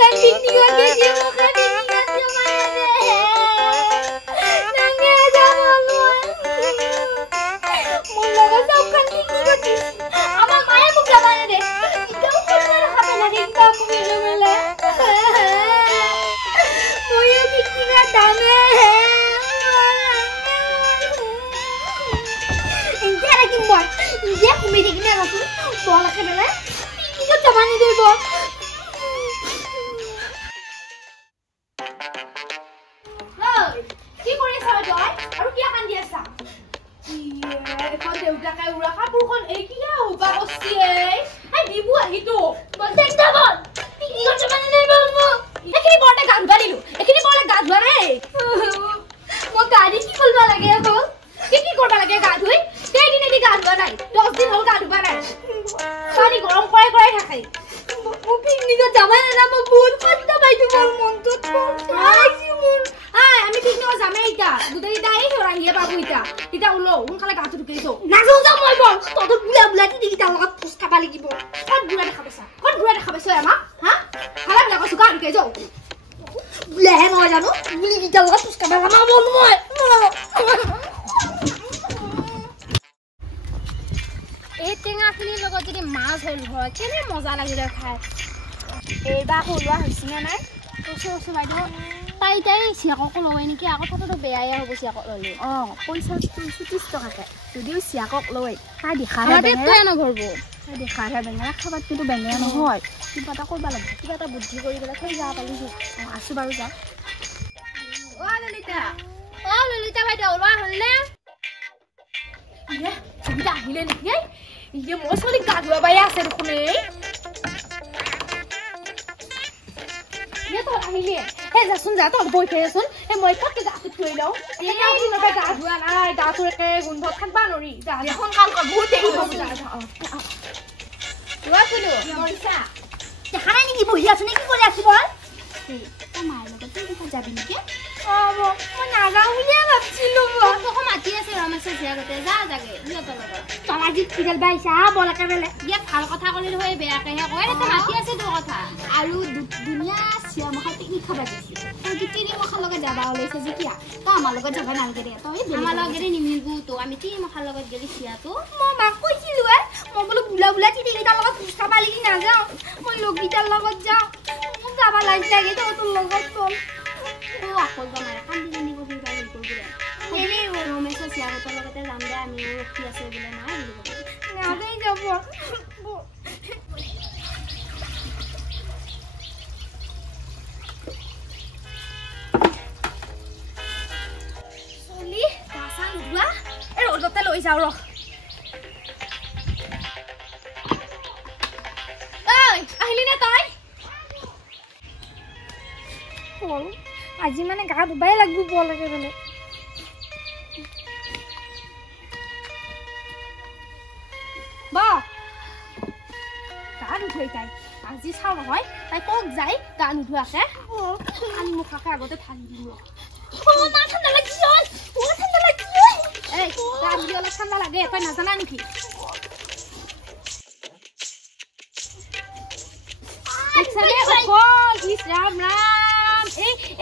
kan picknick ke dia makan picknick sama dia. Nangis sama lu. Mula kan kan picknick ke. Amal maya buka mana deh. Kita ukur mana kata lagi kita punya mula. Moya picknick dame. India lagi buat. India kumiri gini aku. Bola ke mula. Picknick zaman ini deh boh. পইচা 30 টাকাকে যদিও সিয়াকক লয় তাই দেখাৰে বেঙেনা ভৰব তাই দেখাৰে বেঙেনা খাবাত কিন্তু বেঙেনা নহয় কিবা এটা কৰিব লাগে কিবা এটা বুদ্ধি কৰি পেলাই থৈ যা পালিছো আছো বাৰু যা ও ললিতা বাইদেউ ওলোৱা হলনে ইয়ে সুবিধা আহিলে নেকি ইয়ে মই চলি গা ধুৱা বাই আছে দেখোন ये तो আহিলে হে যাচোন যা তো বই খেয়েছোন হে মই ফটকে গাটো থৈ লও এই নবে গা ধুৱা নাই গাটো একে গোন্ধ থাকবা নৰি যা এখন কাল কৰ বহুত দেৰি হৈ যায় লোৱা কলো মৰিছা দেখাই নেকি বহি আছ নেকি কৰি আছ বল মাৰ লগত তুই যাবি নেকি মই নাযাওঁ বুলিয়ে ভাবছিলো তোক মাতি আছে ৰমেশৰ বিয়াতে যা যাগে সিহঁতৰ লগত তলাজি ফিগাল বাইছা বলকে বেলে ইয়া ভাল কথা কলি হৈ বেয়াকেহে কয় এটা মাতি আছে তোৰ কথা আৰু দুনিয়া সিয়া মখা পিকনিক খাবা দিছি তই তিনি মখা লগত যাবা ওলাইছে যে কিয়া তা আমাৰ লগত যাবা নালগে দে তই আমাৰ লগেৰে নিমিলবো তো আমি তিনি মখা লগত গলি সিয়াটো মই মাক কৈছিলো মই বলো বুলা তিনি কেইটা লগত ফুচকা পালি কি না যাও মই লগিটাৰ লগত যাও মোক যাবা লাগে তো তোৰ লগত চল ও আকল বনায় কান্দিনি কবি যাই কৰিলে হেলি ৰমেশৰ সিয়াগতৰ লগতে যাম দে আমি ৰখি আছে বলে নাই নাযাই যাব চলি কাসা নুৱা এ ৰদতে লৈ যাও ৰ ঐ আহিলি নে তই বল আজি মানে গা ধুবাই লাগব বলকে বেলে বা গা ধুই তাই আজি চাও নহয় তাই কক যাই গা নুধুৱাকে আমি মুখাকে আগতে ঠালি দিলো মা ঠাণ্ডা লাগিছে ঠাণ্ডা লাগিছে এই গা ধুই অলপ ঠাণ্ডা লাগে তই নাজানা নেকি দেখছানে অকল ইস ৰাম ৰাম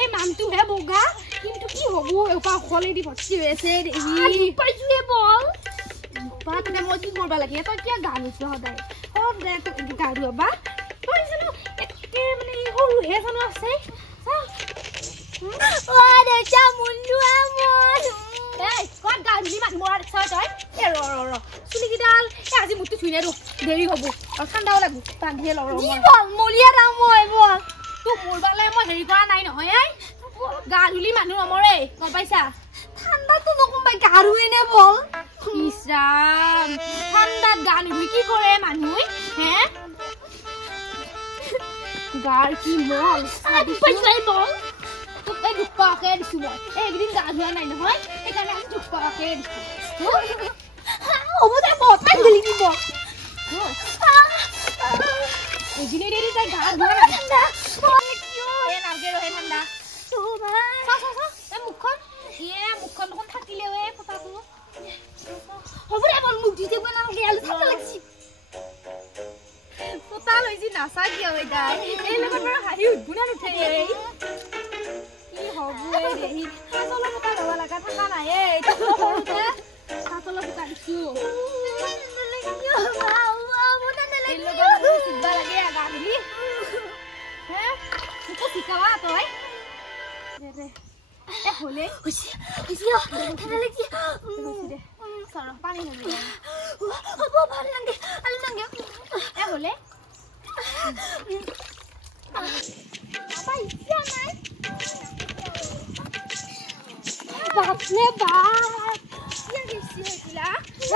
এই মানটো হে বগা কিন্তু কি হব এপা খলে দি ভৰ্তি হৈ আছে দেহি পাইছুয়ে বল পাতনে মই কি কৰবা লাগে তই কি গান হৈছে সদায় দে তো গা ধুবা তই জানো একে মানে সৰু হে জানো আছে ও দে চা মুন্ডুয়া মন এই কত গা ধুলি মাত মৰা দেখছ তই এ ৰ চুলি কিডাল আজি মুটু থুইনে ৰ দেৰি হ'ব আৰু ঠাণ্ডাও লাগব বান্ধিয়ে ল ৰ বল মলিয়া ৰাম মই বল তো মোৰবালে মই হেৰি কৰা নাই নহয় এই গা ধুলি মানুহ নমৰে গম পাইছা ঠাণ্ডাটো নকমবাই গা ধুই নে বল ইসৰাম ঠান্ডাত গা নুধুই কি কৰে মানুহ হে গাৰ কি মল আদি পইছাই বল তোক এই দুপাকে দিছো মই একদিন গা ধুৱা নাই নহয় এইকাৰণে আজি দুপাকে দিছো হ'ব দে বতাই দিলি কি বল এদিনে দেৰি তাই গা ধুৱা নাই ঠাণ্ডা এ নালগে ৰহে ঠাণ্ডা চা মুখখন মুখখন দেখোন থাকিলে ফটাটো হ'ব দে বল মুখ দিতে বনালগে আলু ঠাণ্ডা লাগছি ফটা লৈছি নাচা কিয় হৈ যায় এই লগত বাৰু হাঁহি উঠগুণা নুঠে এই কি হ'ব এই দেহি সাতলৰ পোকা ল'ব লগা থকা নাই এই সৰুতে সাতলৰ পোকা দিছোঁ এই লগত চিদ্ধা লাগে গা ধুলি হে তোক শিকাৱা তই দে এ হলে সৰ পানী নবি হ'ব ভাল লাগে আলি নাগে এ হলে আপা ইচ্ছা নাই বাপৰে বাপ কি বেছি হৈছিলা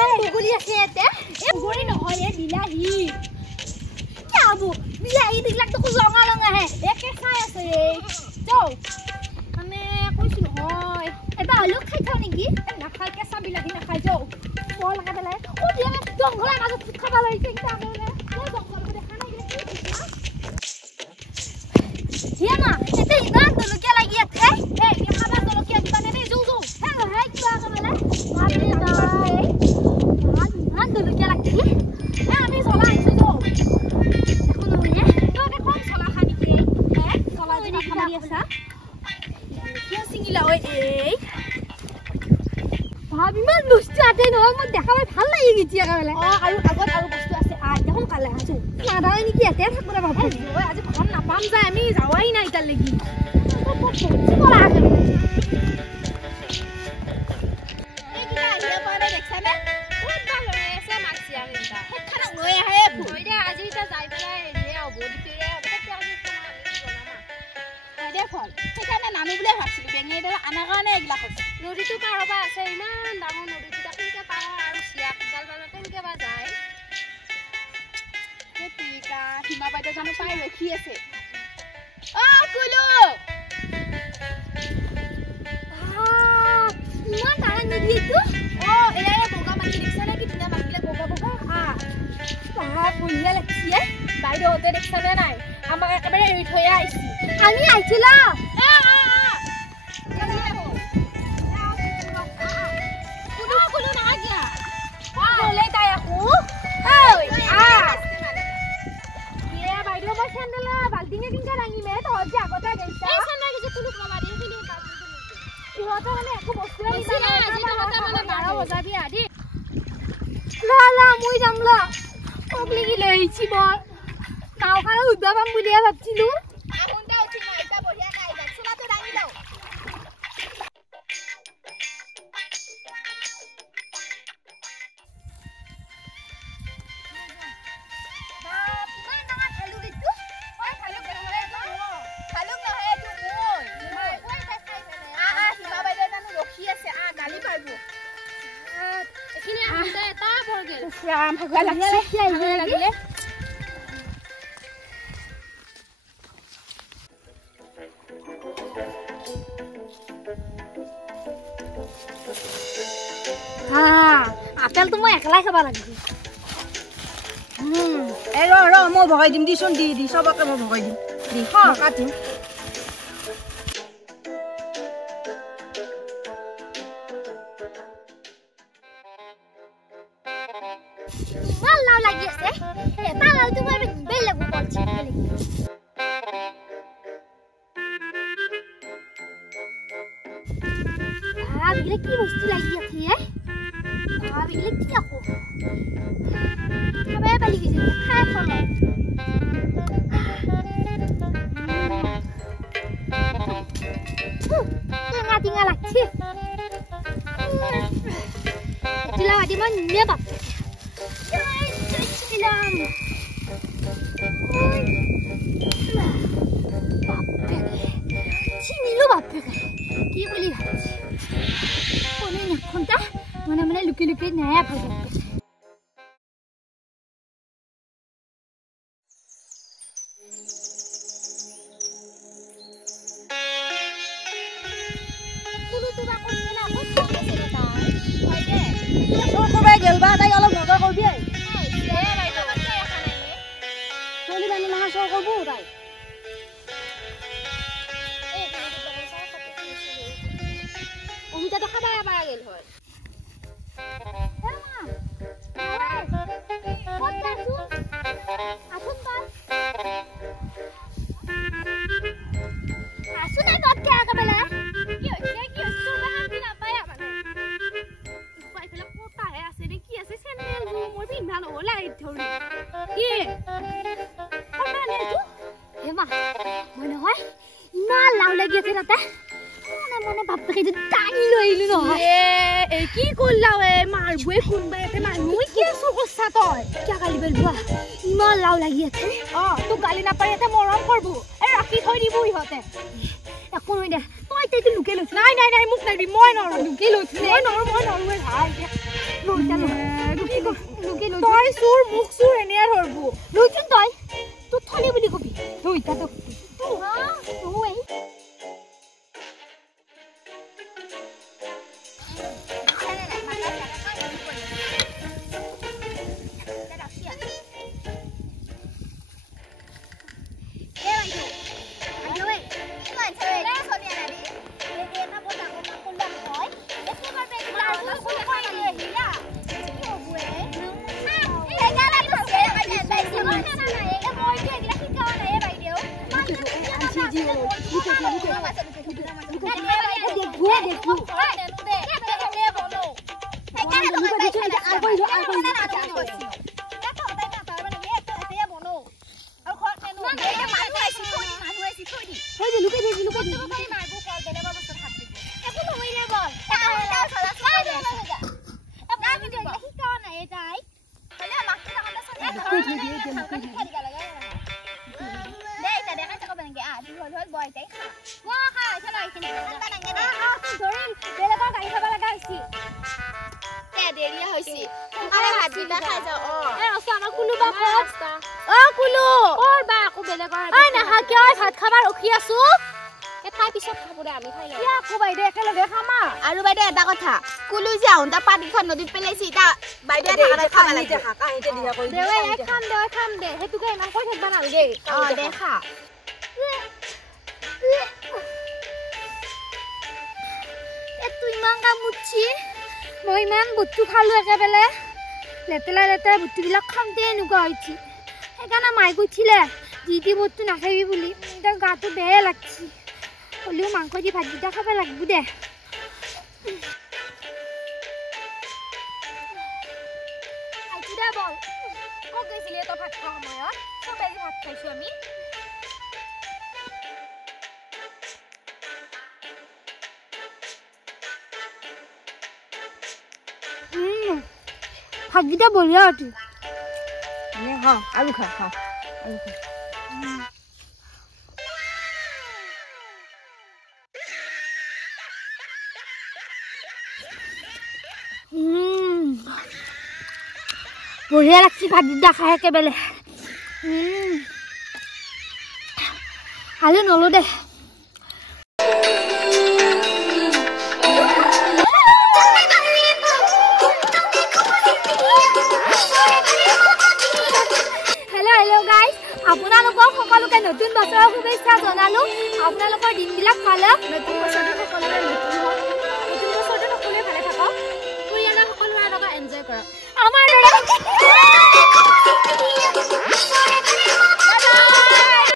এই গুলি আছে এতে এ গুলি নহয় এ বিলাহী কি আবু বিলাহী দিলাক তো ৰঙা ৰঙা হে একে খাই আছে এই যাও মানে কৈছো নহয় এটা আলু খাই থাও নেকি নাখাই কেঁচা বিলাহী নাখাই যাও ফল লগাই পেলাই ও দিয়া জংঘলৰ মাজত ফুট খাব লাগিছে কিন্তু আমি জংঘলৰ দেখা নাই দিয়া মা এতে ইমান জলকীয়া লাগি আছে এই খাবা জলকীয়া দিবা নে যৌ যৌ হে হে কিবা কবলে ভাবি নাই ইমান জলকীয়া লাগি আমি চলা আইছো যৌ দেখো নহলে তই কম চলা খানি কি হে চলা দিনা খামাৰি আছা কি সিঙ্গিলা ওই এই ভাবি মান বস্তু আতে ন মই দেখা পাই ভাল লাগি গিছি একেবাৰে আৰু আগত আৰু বস্তু আছে আ দেখোন কালে আছো নাদাই নেকি এতে থাকবৰে ভাবো ওই আজি ঘৰ নাপাম যায় আমি যাৱাই নাই তাৰ লাগি কৰা আছে এই কিবা আহিয়া পারে দেখছানে বহুত ভাল হৈ আছে মাছি আমিটা খানা লৈ আহে হৈ দে আজি তা যাই পেলাই এৰিয়ে অবদি পেৰে তেতিয়া আমি বনামা দে ফল সেইকাৰণে নানো বুলে ভাবছিলো বেঙে দে আনা কাৰণে এগলা হৈছে নদীটো পাৰ হবা আছে ইমান ডাঙৰ নদীটো কেনেকে পাৰ আৰু সিয়া ডাল ডাল কেনেকে বা যায় কেতিকা হিমা বাইদেউ জানো পাই ৰখি আছে অ কুলু ইমান ডাঙৰ নদী এইটো অ এয়া বগা মাটি দেখছানে কি ধুনীয়া মাটিলে বগা বগা বঢ়িয়া লাগিছে বাইদেউ হতে দেখছানে নাই আমাক একেবাৰে এৰি থৈ আহিছি আমি আহিছিলা ভাবছিলো राम भगवान লাগিলে আপেল তো মই একলাই খাবা লাগিব এই ৰ মই ভগাই দিম দিচোন দি সবকে মই ভগাই দিম দি কাটিম ভাল লাও লাগি আছে এটা লাও তুমি বেল লাগু পড়ছি ভাবিলে কি বস্তু লাগি আছে ভাবিলে কি আকো খাবে পালি গিছে খাই ফল টেঙা টেঙা লাগছে এটিলা আদি মই নিয়ে বাপ চিনিলো বাপে কি বলি ভাবছি কোনে নাখনটা মনে মনে লুকি লুকি নেয়া ভাবে কুলু তুবা কোনে না কত আছে তা হয় দে ও কবে গেলবা তাই অলপ মজা করবি চলি বানি না সব করব তাই অমিতা তো খাবা পারা গেল হয় হ্যাঁ ভাতকেইটা বঢ়িয়া আছে আৰু খা বঢ়িয়া লাগছে ভাতকেইটা খাই একেবাৰে খালি নলো দে আপোনালোকক সকলোকে নতুন বছৰৰ শুভেচ্ছা জনালো আপোনালোকৰ দিনবিলাক ভাল হওক নতুন